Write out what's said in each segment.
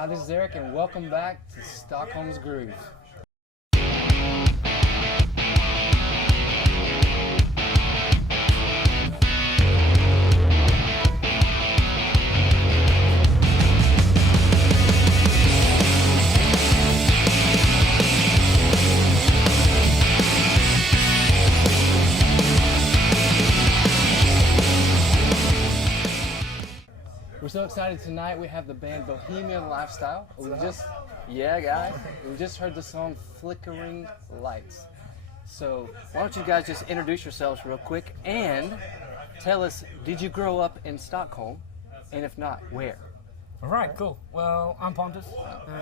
Hi, this is Eric, and welcome back to Stockholm's Groove. We're so excited tonight. We have the band Bohemian Lifestyle. We just heard the song Flickering Lights. So why don't you guys just introduce yourselves real quick and tell us, did you grow up in Stockholm? And if not, where? All right, cool. Well, I'm Pontus.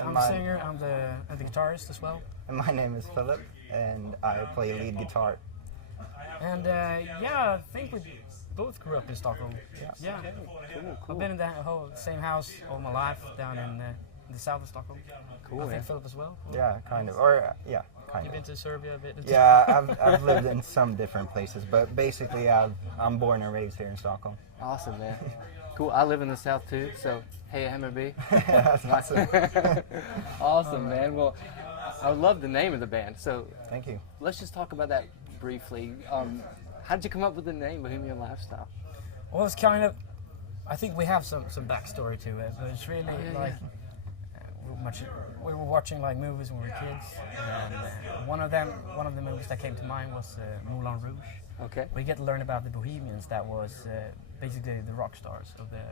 I'm a singer. I'm the guitarist as well. And my name is Philip, and I play lead guitar. And I think we both grew up in Stockholm. Yeah. Cool. I've been in the whole same house all my life down in the south of Stockholm. Cool. I think Philip as well. Yeah, kind of. Or kind You've of. been to Serbia a bit. Yeah, I've lived in some different places, but basically I'm born and raised here in Stockholm. Awesome, man. Cool. I live in the south too, so hey, Hammerby. That's awesome. Awesome, man. Well, I love the name of the band. So Thank you. let's just talk about that briefly. How did you come up with the name Bohemian Lifestyle? Well, it's kind of. I think we have some backstory to it, but it's really we were watching like movies when we were kids, and one of the movies that came to mind was Moulin Rouge. Okay. We get to learn about the Bohemians. That was basically the rock stars of the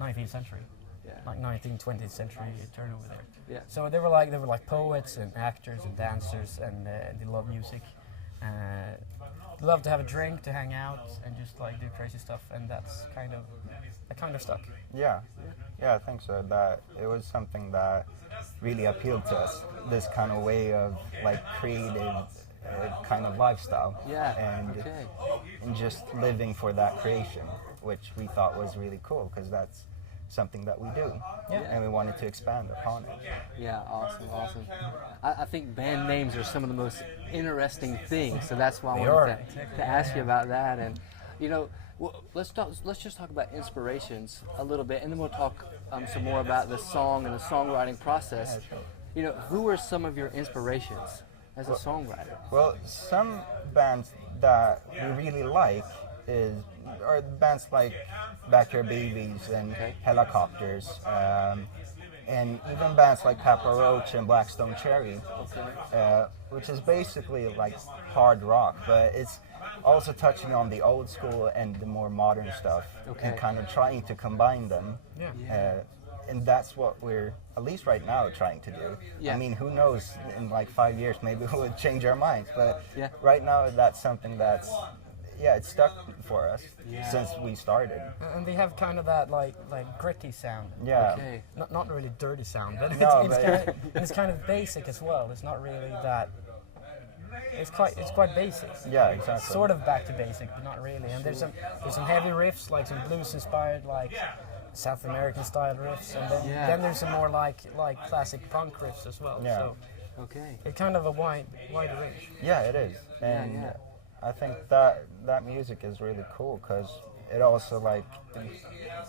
19th century, Yeah. like 19th, 20th century turnover there. Yeah. So they were like poets and actors and dancers, and they love music. They love to have a drink, to hang out, and just like do crazy stuff, and that kind of stuck. Yeah, I think so. That it was something that really appealed to us. This kind of way of like creative kind of lifestyle. Yeah. And just living for that creation, which we thought was really cool because that's something that we do. Yeah. And we wanted to expand upon it. Yeah, awesome. I think band names are some of the most interesting things, so that's why I wanted to ask you about that. And let's just talk about inspirations a little bit, and then we'll talk some more about the song and the songwriting process. Who are some of your inspirations as a songwriter? Well, some bands that we really like are bands like Backyard Babies and Helicopters, and even bands like Papa Roach and Blackstone Cherry, which is basically like hard rock, but it's also touching on the old school and the more modern stuff, and kind of trying to combine them. And that's what we're, at least right now, trying to do. Yeah. I mean, who knows, in like 5 years maybe we'll change our minds, but Yeah. right now that's something that's, it's stuck for us since we started. And they have kind of that like gritty sound. Yeah. Okay. Not really dirty sound, but No, it's kind of basic as well. It's not really that. It's quite basic. Yeah, exactly. Sort of back to basic, but not really. And there's some heavy riffs, like some blues inspired, like South American style riffs, and then there's some more like classic punk riffs as well. Yeah. So Okay. it's kind of a wide range. Yeah, it is. And Yeah. I think that music is really cool because it also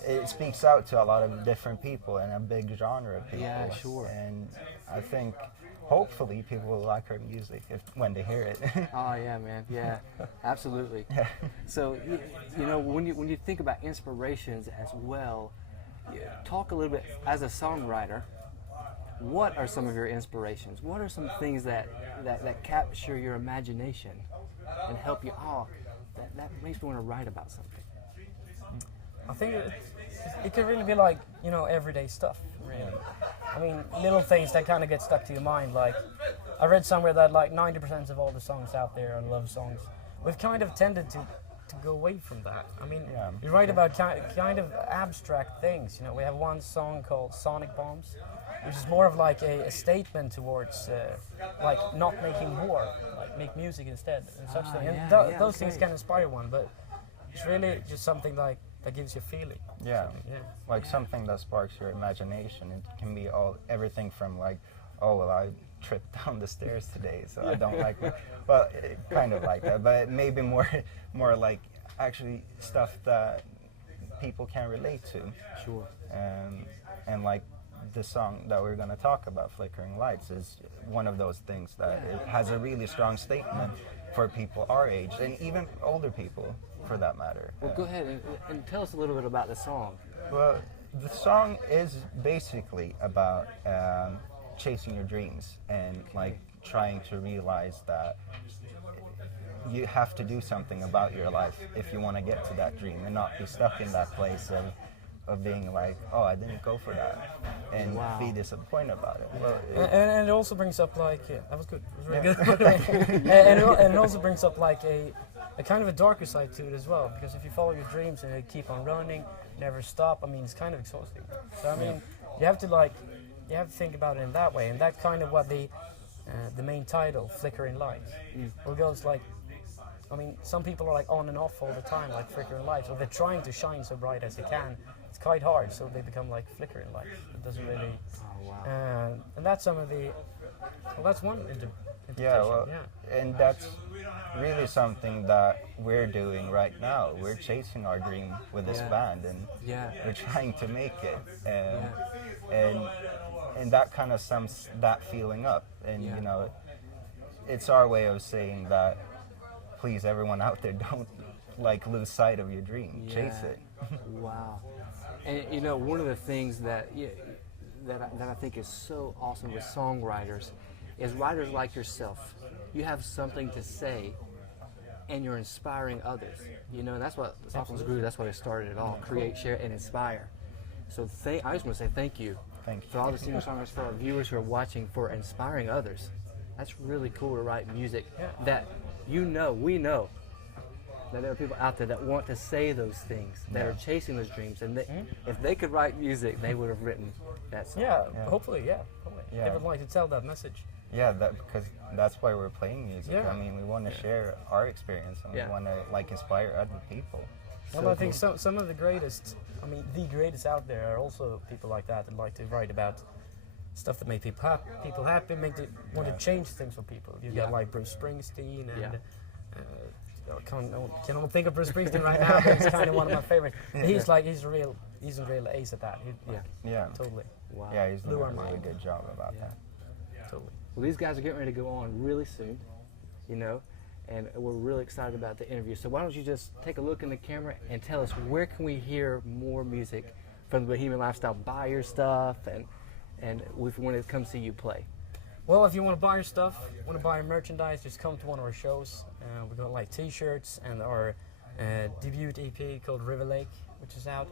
it speaks out to a lot of different people and a big genre of people. Yeah, sure. And I think hopefully people will like our music when they hear it. Oh yeah, man. Yeah, absolutely. Yeah. So when you think about inspirations as well, talk a little bit as a songwriter. What are some of your inspirations? What are some things that capture your imagination and help you? That makes me want to write about something. I think it could really be like everyday stuff. Really, I mean little things that kind of get stuck to your mind. Like I read somewhere that like 90% of all the songs out there are love songs. We've kind of tended to go away from that. I mean, you write about kind of abstract things. We have one song called Sonic Bombs, which is more of like a statement towards like not making war, like make music instead and such things. And those things can inspire one, but it's really just something like that gives you a feeling. Yeah. Like something that sparks your imagination. It can be everything from like, oh well, I tripped down the stairs today, so I don't like it. Well, kind of like that, but maybe more like actually stuff that people can relate to. Sure. And like the song that we're going to talk about, Flickering Lights, is one of those things that it has a really strong statement for people our age, and even older people for that matter. Well, go ahead and tell us a little bit about the song. Well, the song is basically about chasing your dreams and like trying to realize that you have to do something about your life if you want to get to that dream and not be stuck in that place of being like, oh, I didn't go for that, and be disappointed about it. Well, and it also brings up like, that was good, it was really good. and it also brings up like a kind of a darker side to it as well, because if you follow your dreams and you keep on running, never stop, I mean, it's kind of exhausting. So I mean, you have to think about it in that way, and that's kind of what the main title, Flickering Lights, it goes like, I mean, some people are like on and off all the time, like flickering lights, or they're trying to shine so bright as they can. It's quite hard, so they become like flickering lights. It doesn't really. And that's some of the. Well, that's one interpretation. yeah, well, and that's really something that we're doing right now. We're chasing our dream with this band, and we're trying to make it. And that kind of sums that feeling up. And you know, it's our way of saying that. Please, everyone out there, don't like lose sight of your dream. Chase it. Wow. And you know, one of the things that I think is so awesome with songwriters is writers like yourself. You have something to say, and you're inspiring others. You know, and that's what Stockholm's Groove. That's what it started it all. Create, share, and inspire. So I just want to say thank you. Thank you. To all the singer-songwriters, for our viewers who are watching, for inspiring others. That's really cool to write music that we know that there are people out there that want to say those things, that are chasing those dreams, and if they could write music, they would have written that song. Hopefully. They would like to tell that message. Yeah, because that's why we're playing music. I mean, we want to share our experience, and we want to like inspire other people. Well, I think some of the greatest, I mean, the greatest out there are also people like that like to write about stuff that make people happy, want to change things for people. You got like Bruce Springsteen, and I can't think of Bruce Springsteen right now, but he's kind of one of my favorites. He's a real ace at that. Totally. Wow. Yeah, he's doing a really good job about that. Totally. Well, these guys are getting ready to go on really soon, you know, and we're really excited about the interview. So why don't you just take a look in the camera and tell us, where can we hear more music from the Bohemian Lifestyle? Buy your stuff, and if we want to come see you play. Well, if you want to buy your stuff, want to buy your merchandise, just come to one of our shows. We got like t-shirts and our debut EP called River Lake, which is out.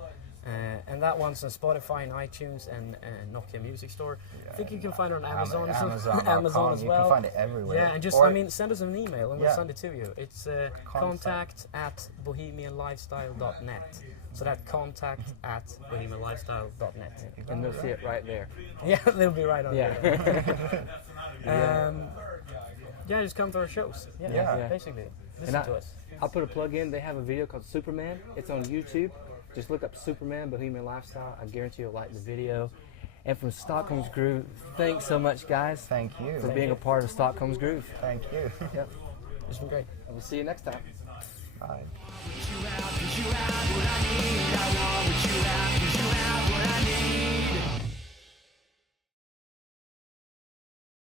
And that one's on Spotify and iTunes and Nokia Music Store. I think you can find it on Amazon Amazon as well. You can find it everywhere. Yeah, and just, send us an email and we'll send it to you. It's contact@bohemianlifestyle.net. So that's contact@bohemianlifestyle.net. And they'll see it right there. Yeah, they'll be right on there. Just come to our shows. Basically. Listen to us. I'll put a plug in. They have a video called Superman. It's on YouTube. Just look up Superman, Bohemian Lifestyle. I guarantee you'll like the video. And from Stockholm's Groove, thanks so much, guys. Thank you. For being a part of Stockholm's Groove. Thank you. Yep. It's been great. And we'll see you next time. Bye. You have what I need. I want what you have, 'cause you have what I need.